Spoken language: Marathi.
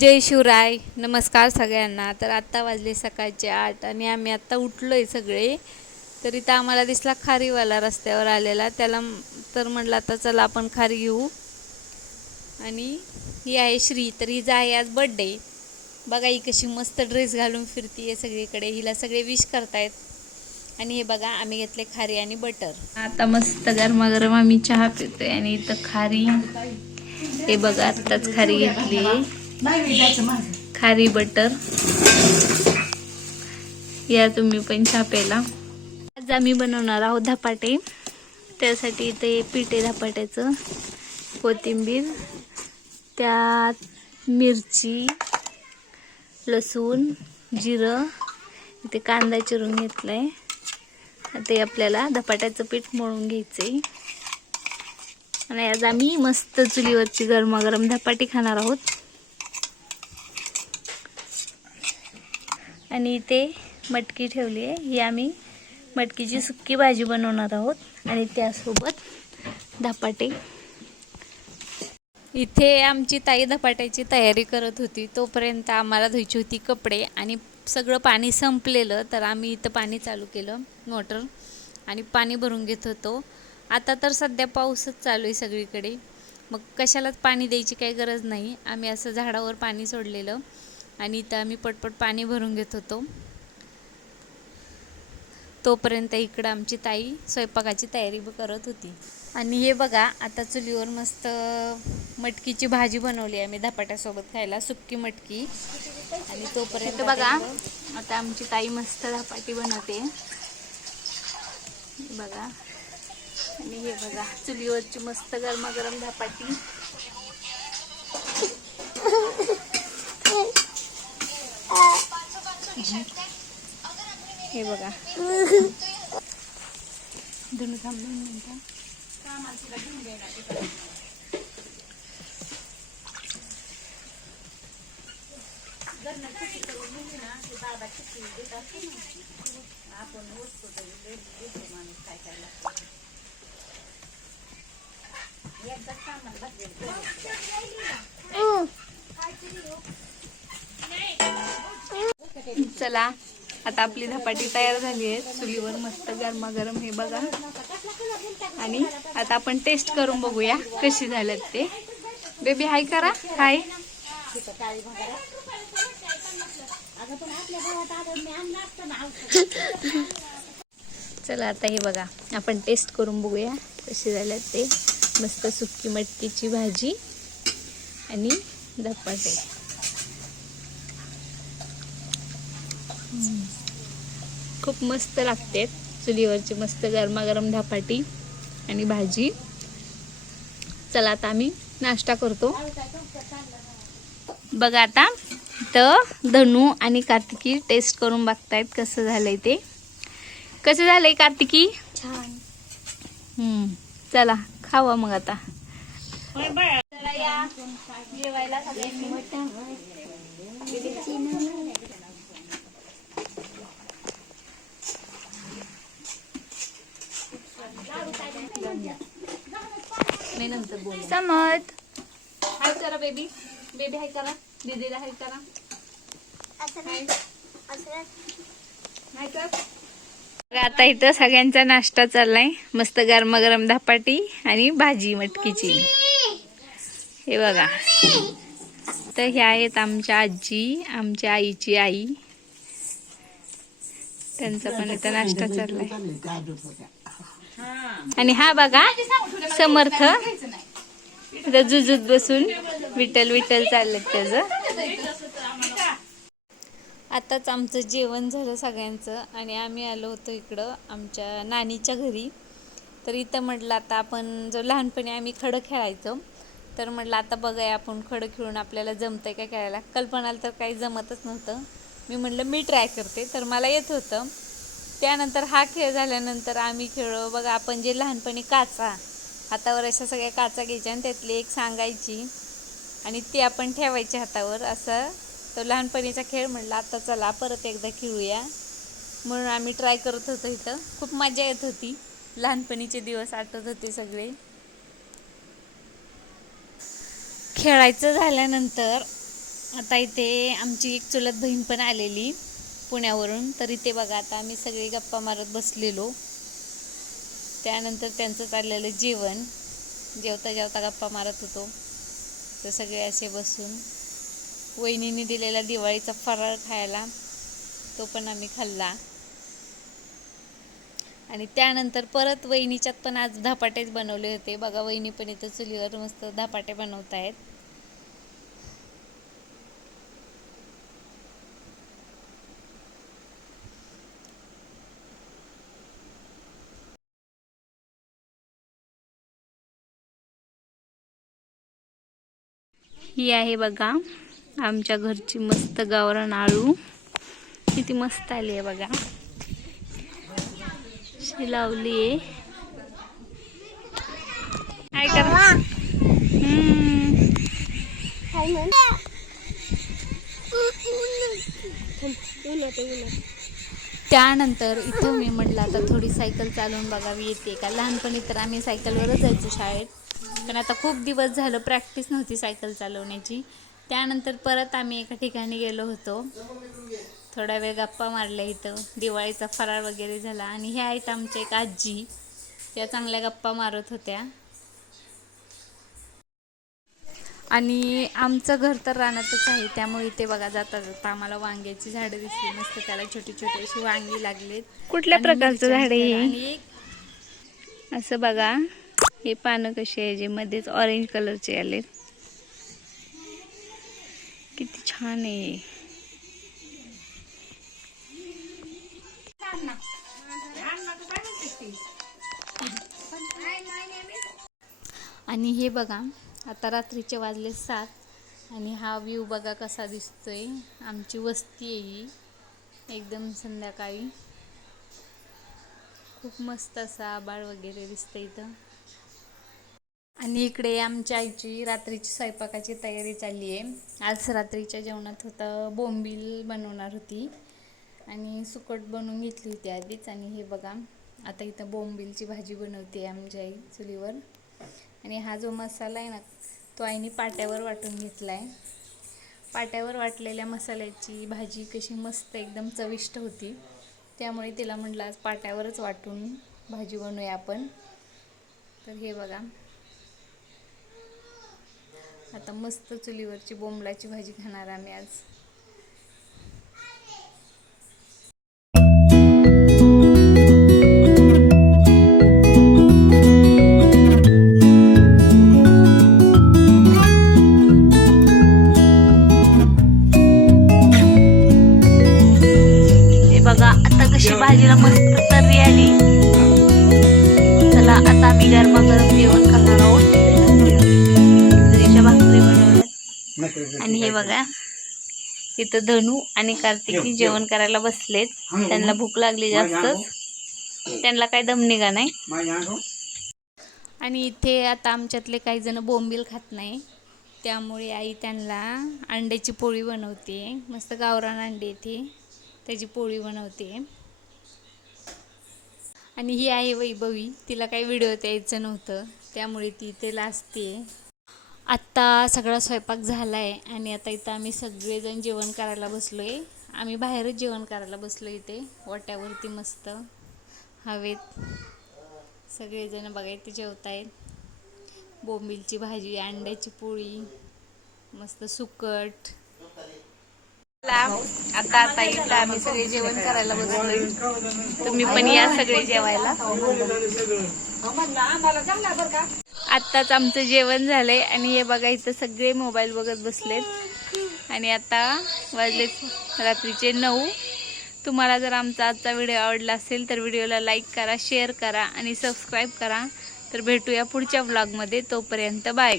जय शिवराय. नमस्कार सगळ्यांना. तर आत्ता वाजले सकाळचे आठ आणि आम्ही आत्ता उठलो आहे सगळे. तर इथं आम्हाला दिसला खारीवाला रस्त्यावर आलेला. त्याला तर म्हणलं आता चला आपण खारी घेऊ. आणि ही आहे श्री तर हिचा आहे आज बड्डे बघा ही कशी मस्त ड्रेस घालून फिरतीये सगळीकडे. हिला सगळे विश करतायत. आणि हे बघा आम्ही घेतले खारी आणि बटर आता मस्त गरमागरम आम्ही चहा पितोय आणि इथं खारी. हे बघा आत्ताच खारी घेतली. खारी बटर. या तुम्ही पण छापेला. आज आम्ही बनवणार आहोत धपाटे. त्यासाठी इथे पीठ आहे धपाट्याचं कोथिंबीर त्यात मिरची लसूण जिरं. इथे कांदा चिरून घेतलाय. ते आपल्याला धपाट्याचं पीठ मळून आहे आणि आज आम्ही मस्त चुलीवरची गरमागरम धपाटी खाणार आहोत. आणि इथे मटकी ठेवली आहे. ही आम्ही मटकीची सुक्की भाजी बनवणार आहोत आणि त्यासोबत धपाटे. इथे आमची ताई धपाट्याची तयारी करत होती. तोपर्यंत आम्हाला धुयची होती कपडे आणि सगळं पाणी संपलेलं तर आम्ही इथं पाणी चालू केलं मोटर आणि पाणी भरून घेत होतो. आता तर सध्या पाऊसच चालू आहे सगळीकडे. मग कशालाच पाणी द्यायची काही गरज नाही. आम्ही असं झाडावर पाणी सोडलेलं. आणि इथं आम्ही पटपट पाणी भरून घेत होतो. तोपर्यंत इकडं आमची ताई स्वयंपाकाची तयारी करत होती. आणि हे बघा आता चुलीवर मस्त मटकीची भाजी बनवली आम्ही धपाट्यासोबत खायला सुक्की मटकी. आणि तोपर्यंत बघा आता आमची ताई मस्त धपाटी बनवते. बघा. आणि हे बघा चुलीवरची मस्त गरमागरम धपाटी. हे बघा. धुणं थांब दोन मिनिटं चला आता आपली धपाटी तयार झाली आहे. चुलीवर मस्त गरमागरम हे बघा. आणि आता आपण टेस्ट करून बघूया कशी झाल्यात ते. बेबी हाय करा. हाय चला आता हे बघा. आपण टेस्ट करून बघूया कशी झाल्यात ते. मस्त सुकी मटकीची भाजी आणि धपाटे. खूप मस्त लागते चुलीवरची मस्त गरमागरम धपाटी आणि भाजी. चला आता आम्ही नाश्ता करतो. बघा आता तर धनू आणि कार्तिकी टेस्ट करून बघतायत कसं झालंय ते. कसं झालंय कार्तिकी? छान. हम्म चला खावा मग आता. मी बोल. समत हाय करा बेबी बेबी हाय करा. दीदीला हाय करा. हाय. कर आता इथं सगळ्यांचा नाश्ता चाललाय. मस्त गरमागरम धपाटी आणि भाजी मटकीची. हे बघा. तर ह्या आहेत आमच्या आजी आमच्या आईची आई. त्यांचा पण इथं नाश्ता चाललाय. आणि हा बघा समर्थ. आता जुजूत बसून विठ्ठल विठ्ठल चाललं त्याचं. आताच आमचं जेवण झालं सगळ्यांचं आणि आम्ही आलो होतो इकडं आमच्या नानीच्या घरी. तर इथं म्हटलं आता आपण जो लहानपणी आम्ही खडं खेळायचो तर म्हटलं आता बघाय आपण खडं खेळून आपल्याला जमतंय का खेळायला. कल्पनाला तर काही जमतच नव्हतं. मी म्हटलं मी ट्राय करते. तर मला येत होतं. त्यानंतर हा खेळ झाल्यानंतर आम्ही खेळलो. बघा आपण जे लहानपणी काचा हातावर अशा सगळ्या काचा घ्यायच्या आणि त्यातली एक सांगायची. आणि ती आपण ठेवायची हातावर. असं तो लहानपणीचा खेळ म्हटला आता चला परत एकदा खेळूया. म्हणून आम्ही ट्राय करत होतो इथं. खूप मजा येत होती. लहानपणीचे दिवस आठवत होते सगळे. खेळायचं झाल्यानंतर आता इथे आमची एक चुलत बहीण पण आलेली पुण्यावरून. तर इथे बघा आता आम्ही सगळी गप्पा मारत बसलेलो. त्यानंतर त्यांचं चाललेलं जेवण. जेवता जेवता गप्पा मारत होतो. तर सगळे असे बसून वहिनीने दिलेला दिवाळीचा फराळ खायला तो पण आम्ही खाल्ला. आणि त्यानंतर परत वहिनीच्यात पण आज धपाटेच बनवले होते. बघा वहिनी पण इथं चुलीवर मस्त धपाटे बनवत आहेत ही आहे बघा. आमच्या घरची मस्त गावरान आळू. किती मस्त आली आहे बघा. अशी लावली आहे. काय करा त्यानंतर इथं मी म्हटलं आता थोडी सायकल चालवून बघावी येते का? लहानपणी तर आम्ही सायकलवरच जायचो शाळेत. पण आता खूप दिवस झालं प्रॅक्टिस नव्हती सायकल चालवण्याची. त्यानंतर परत आम्ही एका ठिकाणी गेलो होतो. थोडा वेळ गप्पा मारल्या इथं. दिवाळीचा फराळ वगैरे झाला आणि ह्या आहेत आमच्या एक आजी. त्या चांगल्या गप्पा मारत होत्या. आणि आमचं घर तर रानातच आहे. त्यामुळे इथे बघा जाता जाता आम्हाला वांग्याची झाडं दिसली. मस्त त्याला छोटी छोटी अशी वांगी लागलेत. कुठल्या प्रकारचं झाड आहे असं बघा. हे पानं कशी आहे जे मध्येच ऑरेंज कलरचे आले किती छान आहे. आणि हे बघा आता रात्रीचे वाजले सात आणि हा व्ह्यू बघा कसा दिसतोय. आमची वस्ती आहे ही एकदम संध्याकाळी. खूप मस्त असा आबाळ वगैरे दिसतं इथं. आणि इकडे आमच्या आईची रात्रीची स्वयंपाकाची तयारी चालली आहे. आज रात्रीच्या जेवणात होतं बोंबील बनवणार होती आणि सुकट बनवून घेतली होती आधीच आणि हे बघा आता इथं बोंबीलची भाजी बनवते आमच्या आई चुलीवर. आणि हा जो मसाला आहे ना तो आईने पाट्यावर वाटून घेतला आहे पाट्यावर वाटलेल्या मसाल्याची भाजी कशी मस्त एकदम चविष्ट होती. त्यामुळे तिला म्हटलं आज पाट्यावरच वाटून भाजी बनवूया आपण. तर हे बघा आता मस्त चुलीवरची बोंबलाची भाजी खाणार आम्ही आज. आणि हे बघा. इथं धनू आणि कार्तिकी जेवण करायला बसलेत. त्यांना भूक लागली जास्तच त्यांना काय दम निघा नाही. आणि इथे आता आमच्यातले काही जण बोंबील खात नाही. त्यामुळे आई त्यांना अंड्याची पोळी बनवते. मस्त गावरान अंडी येते त्याची पोळी बनवते. आणि ही आहे वैभवी. तिला काही व्हिडिओ यायचं नव्हतं. त्यामुळे ती इथे लाजते. आत्ता सगळा स्वयंपाक झाला आहे आणि आता इथं आम्ही सगळेजण जेवण करायला बसलो आहे आम्ही बाहेरच जेवण करायला बसलो इथे. वाट्यावरती मस्त हवेत. सगळेजण बघा इथे जेवत आहेत बोंबीलची भाजी अंड्याची पोळी मस्त सुकट. आता आता इथं आम्ही सगळे जेवण करायला बसलोय. तुम्ही पण या सगळे जेवायला. आत्ताच आमचं जेवण झालंय आणि हे बघा इथं सगळे मोबाईल बघत बसलेत. आणि आता वाजलेत रात्रीचे नऊ. तुम्हाला जर आमचा आजचा व्हिडिओ आवडला असेल तर व्हिडिओला लाईक करा शेअर करा आणि सबस्क्राईब करा. तर भेटूया पुढच्या व्लॉगमध्ये तोपर्यंत बाय